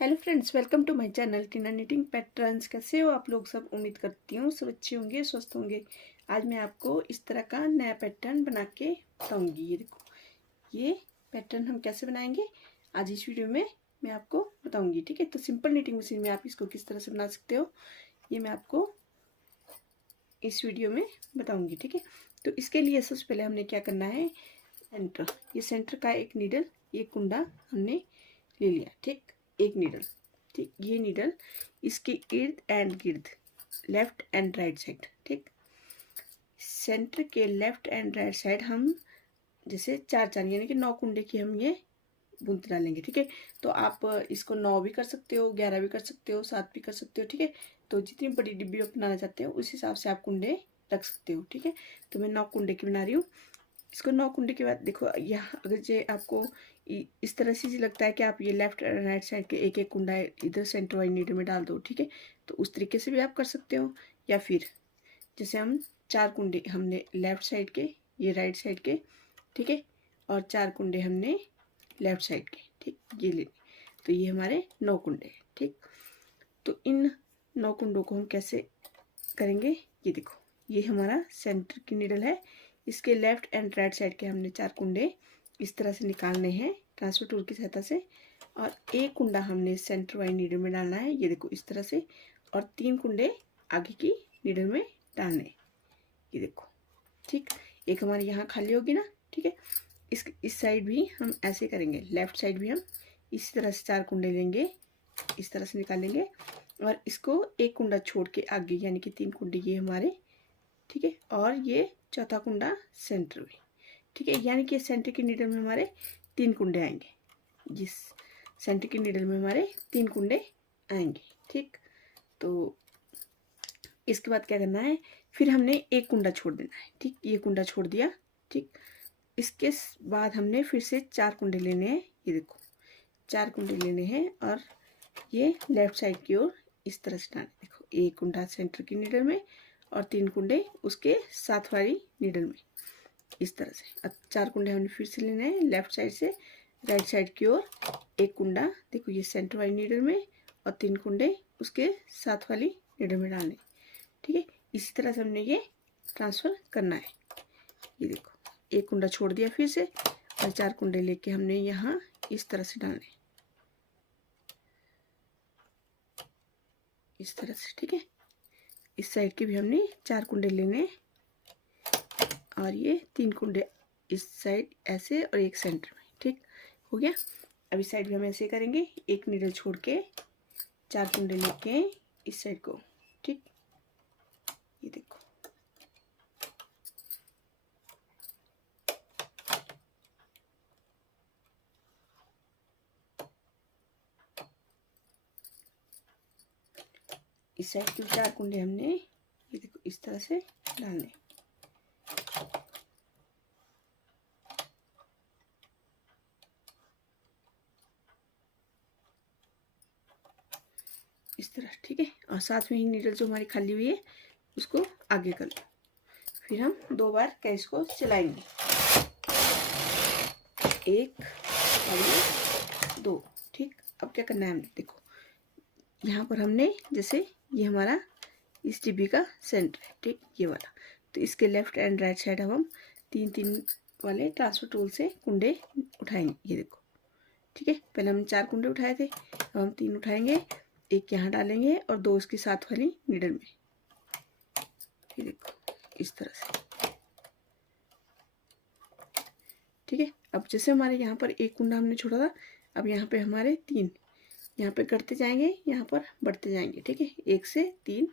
Hello friends, welcome to my channel Tina knitting patterns. कैसे हो आप लोग? सब उम्मीद करती हूँ सब अच्छे होंगे, स्वस्थ होंगे। आज मैं आपको इस तरह का नया पैटर्न बना के बताऊंगी। ये देखो, ये पैटर्न हम कैसे बनाएंगे आज इस वीडियो में मैं आपको बताऊंगी। ठीक है, तो सिंपल निटिंग मशीन में आप इसको किस तरह से बना सकते हो ये मैं आपको इस वीडियो में बताऊंगी। ठीक है, तो इसके लिए सबसे पहले हमने क्या करना है, सेंटर, ये सेंटर का एक नीडल, ये कुंडा हमने ले लिया। ठीक, एक नीडल, ठीक, ये नीडल इसके इर्द एंड गिर्द, लेफ्ट एंड राइट साइड। ठीक, सेंटर के लेफ्ट एंड राइट साइड हम जैसे चार चार यानी कि 9 कुंडे की हम ये बूंद डालेंगे। ठीक है, तो आप इसको 9 भी कर सकते हो, 11 भी कर सकते हो, 7 भी कर सकते हो। ठीक है, तो जितनी बड़ी डिब्बी आप बनाना चाहते हो उस हिसाब से आप कुंडे रख सकते हो। ठीक है, तो मैं 9 कुंडे की बना रही हूँ। इसको 9 कुंडे के बाद देखो, यहाँ अगर जे आपको इस तरह से लगता है कि आप ये लेफ्ट राइट साइड के एक एक कुंडा इधर सेंटर वाली नीडल में डाल दो। ठीक है, तो उस तरीके से भी आप कर सकते हो, या फिर जैसे हम 4 कुंडे हमने लेफ्ट साइड के, ये राइट साइड के, ठीक है, और 4 कुंडे हमने लेफ्ट साइड के, ठीक, ये लेने, तो ये हमारे 9 कुंडे। ठीक, तो इन 9 कुंडों को हम कैसे करेंगे, ये देखो, ये हमारा सेंटर की नीडल है, इसके लेफ्ट एंड राइट साइड के हमने 4 कुंडे इस तरह से निकालने हैं ट्रांसफर टूल की सहायता से, और एक कुंडा हमने सेंटर वाली नीडल में डालना है, ये देखो इस तरह से, और 3 कुंडे आगे की नीडल में डालने, ये देखो। ठीक, एक हमारी यहाँ खाली होगी ना। ठीक है, इस साइड भी हम ऐसे करेंगे, लेफ्ट साइड भी हम इसी तरह से 4 कुंडे लेंगे, इस तरह से निकालेंगे, और इसको एक कुंडा छोड़ के आगे यानी कि 3 कुंडे ये हमारे, ठीक है, और ये चौथा कुंडा सेंटर में। ठीक है, यानी कि सेंटर की नीडल में हमारे 3 कुंडे आएंगे, जिस सेंटर की नीडल में हमारे 3 कुंडे आएंगे। ठीक, तो इसके बाद क्या करना है, फिर हमने एक कुंडा छोड़ देना है। ठीक, ये कुंडा छोड़ दिया। ठीक, इसके बाद हमने फिर से 4 कुंडे लेने हैं, ये देखो 4 कुंडे लेने हैं, और ये लेफ्ट साइड की ओर इस तरह से डालना। देखो, एक कुंडा सेंटर की नीडल में और 3 कुंडे उसके साथ वाली नीडल में, इस तरह से। अब 4 कुंडे हमने फिर से लेने हैं लेफ्ट साइड से राइट साइड की ओर, एक कुंडा देखो ये सेंटर वाली नीडल में, और 3 कुंडे उसके साथ वाली नीडल में डालने। ठीक है, इसी तरह से हमने ये ट्रांसफर करना है। ये देखो, एक कुंडा छोड़ दिया फिर से, और 4 कुंडे लेके हमने यहाँ इस तरह से डालने, इस तरह से। ठीक है, इस साइड के भी हमने 4 कुंडे लेने, और ये 3 कुंडे इस साइड ऐसे, और एक सेंटर में। ठीक, हो गया। अब इस साइड भी हम ऐसे करेंगे, एक नीडल छोड़ के 4 कुंडे लेके इस साइड को। ठीक, ये देखो, इस साइड के 4 कुंडे हमने ये देखो इस तरह से डालने। इस तरह, ठीक है, और साथ में ही नीडल जो हमारी खाली हुई है उसको आगे कर लो। फिर हम 2 बार कैच को चलाएंगे, 1 और 2। ठीक, अब क्या करना है हमने, देखो यहाँ पर हमने जैसे ये हमारा इस डिब्बी का सेंटर है, ठीक, ये वाला, तो इसके लेफ्ट एंड राइट साइड हम 3-3 वाले ट्रांसफर टूल से कुंडे उठाएंगे। ये देखो, ठीक है, पहले हम 4 कुंडे उठाए थे, अब हम 3 उठाएंगे, एक यहाँ डालेंगे और 2 इसके साथ वाली नीडल में। ये देखो इस तरह से। ठीक है, अब जैसे हमारे यहाँ पर एक कुंडा हमने छोड़ा था, अब यहाँ पे हमारे 3, यहाँ पे करते जाएंगे, यहाँ पर बढ़ते जाएंगे। ठीक है, 1 से 3,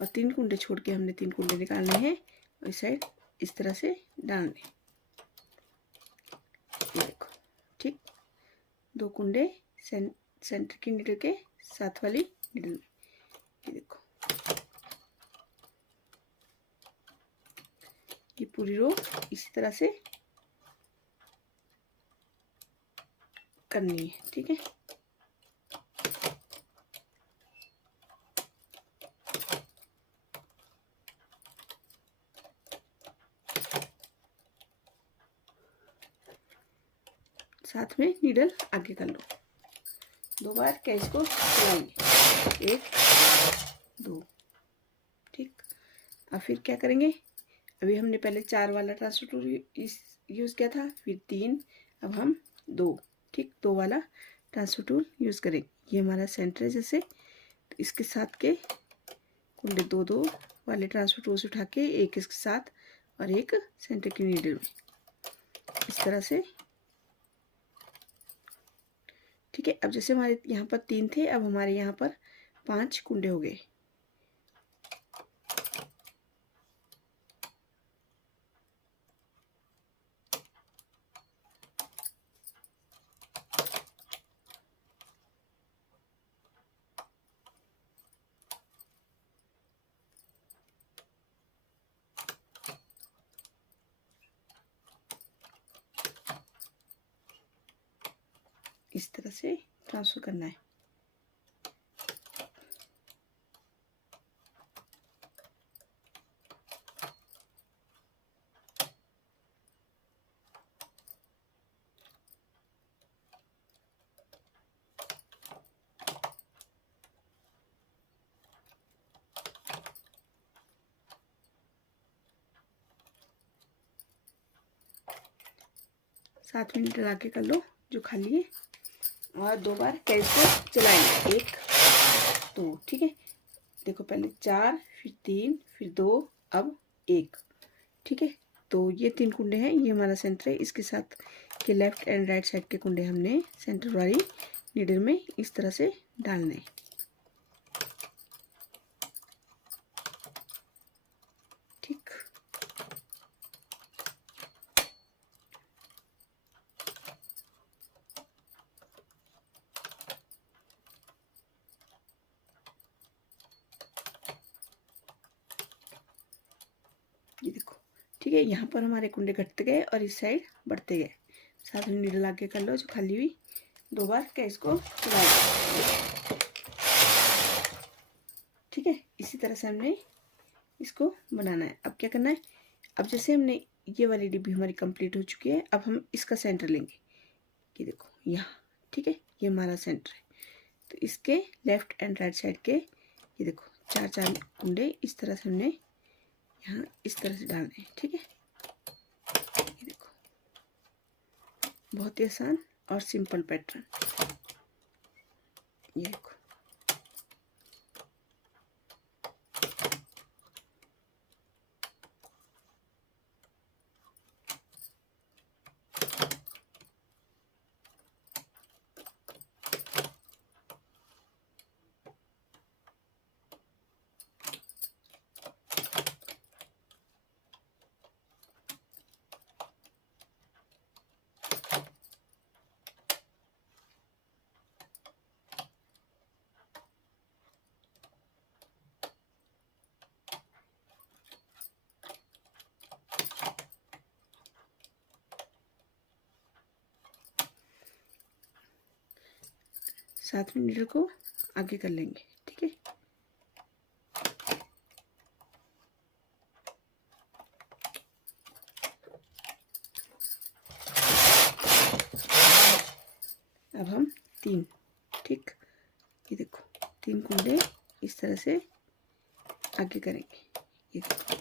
और 3 कुंडे छोड़ के हमने 3 कुंडे निकालने हैं, और इस साइड इस तरह से डालने। ये देखो, ठीक, 2 कुंडे सेंटर की नीडल के साथ वाली नीडल में। ये देखो, ये पूरी रो इसी तरह से करनी है। ठीक है, साथ में नीडल आगे कर लो, 2 बार कैच को चलाएंगे, 1 2, ठीक। अब फिर क्या करेंगे, अभी हमने पहले 4 वाला ट्रांसफर टूल यूज़ किया था, फिर 3, अब हम 2, ठीक, 2 वाला ट्रांसफर टूल यूज़ करेंगे। ये हमारा सेंटर है जैसे, तो इसके साथ के कुंडे 2 वाले ट्रांसफर टूल से उठा के एक इसके साथ और एक सेंटर की नीडल में इस तरह से, ठीक है। अब जैसे हमारे यहाँ पर 3 थे, अब हमारे यहाँ पर 5 कुंडे हो गए। इस तरह से ट्रांसफर करना है। सात मिनट लगा के कर लो जो खाली है, और 2 बार कैच को चलाएंगे, 1 2, ठीक है। देखो पहले 4, फिर 3, फिर 2, अब 1, ठीक है। तो ये 3 कुंडे हैं, ये हमारा सेंटर है। इसके साथ के लेफ्ट एंड राइट साइड के कुंडे हमने सेंटर वाली नीडल में इस तरह से डालने हैं, ठीक। ये देखो, ठीक है। यहाँ पर हमारे कुंडे घटते गए और इस साइड बढ़ते गए। साथ में नीडल आगे कर लो जो खाली हुई, 2 बार कैच को चलाओ, ठीक है। इसी तरह से हमने इसको बनाना है। अब क्या करना है, अब जैसे हमने ये वाली डिब्बी हमारी कंप्लीट हो चुकी है, अब हम इसका सेंटर लेंगे। ये देखो यहाँ, ठीक है, ये हमारा सेंटर है। तो इसके लेफ्ट एंड राइट साइड के ये देखो 4 कुंडे इस तरह से हमने यहाँ इस तरह से डालने हैं, ठीक है। ये देखो, बहुत ही आसान और सिंपल पैटर्न। ये देखो, साथ में नीडल को आगे कर लेंगे, ठीक है। अब हम 3, ठीक, ये देखो 3 कुंडे इस तरह से आगे करेंगे। ये देखो,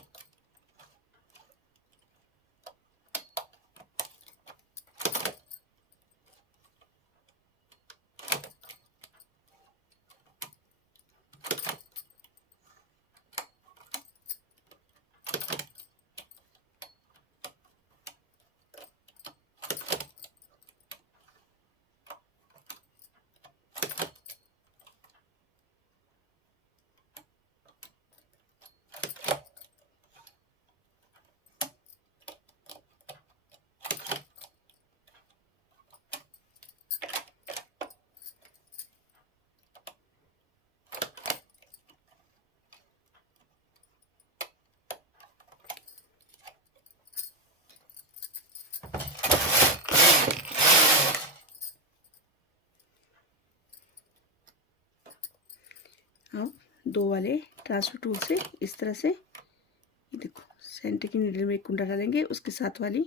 अब 2 वाले ट्रांसफर टूल से इस तरह से, ये देखो सेंटर की नीडल में एक कुंडा डालेंगे, उसके साथ वाली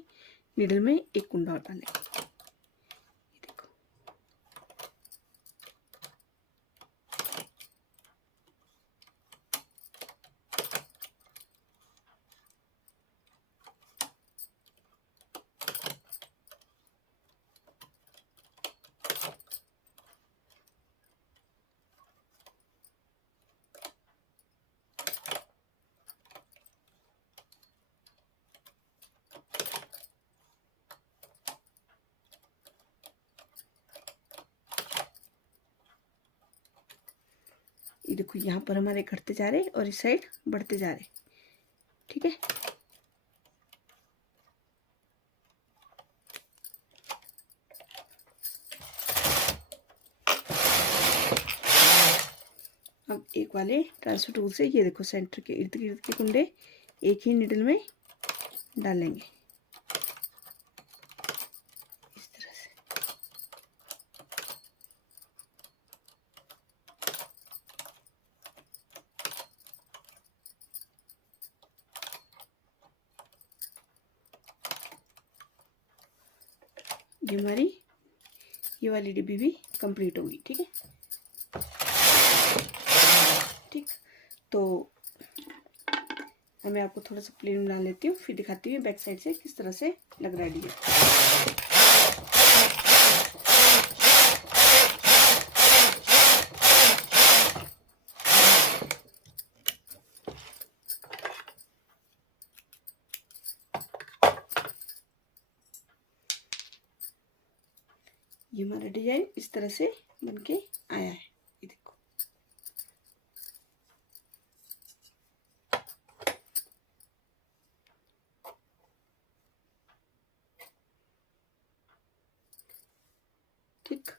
नीडल में एक कुंडा और डालेंगे। ये देखो, ये देखो यहाँ पर हमारे घटते जा रहे और इस साइड बढ़ते जा रहे। ठीक है, अब एक वाले ट्रांसफर टूल से ये देखो सेंटर के इर्द गिर्द के कुंडे एक ही निडल में डालेंगे इस तरह से। ये हमारी ये वाली डिब्बी भी कंप्लीट होगी। ठीक है, ठीक, तो मैं आपको थोड़ा सा प्लेन बना लेती हूँ, फिर दिखाती हूँ बैक साइड से किस तरह से लग रहा है डिजाइन। ये हमारा डिजाइन इस तरह से बनके आया है, ये देखो। ठीक,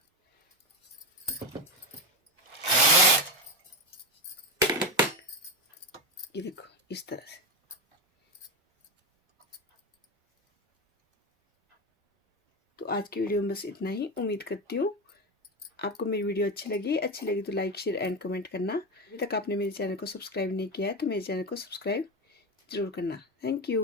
ये देखो इस तरह से। तो आज की वीडियो में बस इतना ही। उम्मीद करती हूँ आपको मेरी वीडियो अच्छी लगी तो लाइक शेयर एंड कमेंट करना। अभी तक आपने मेरे चैनल को सब्सक्राइब नहीं किया है तो मेरे चैनल को सब्सक्राइब जरूर करना। Thank you.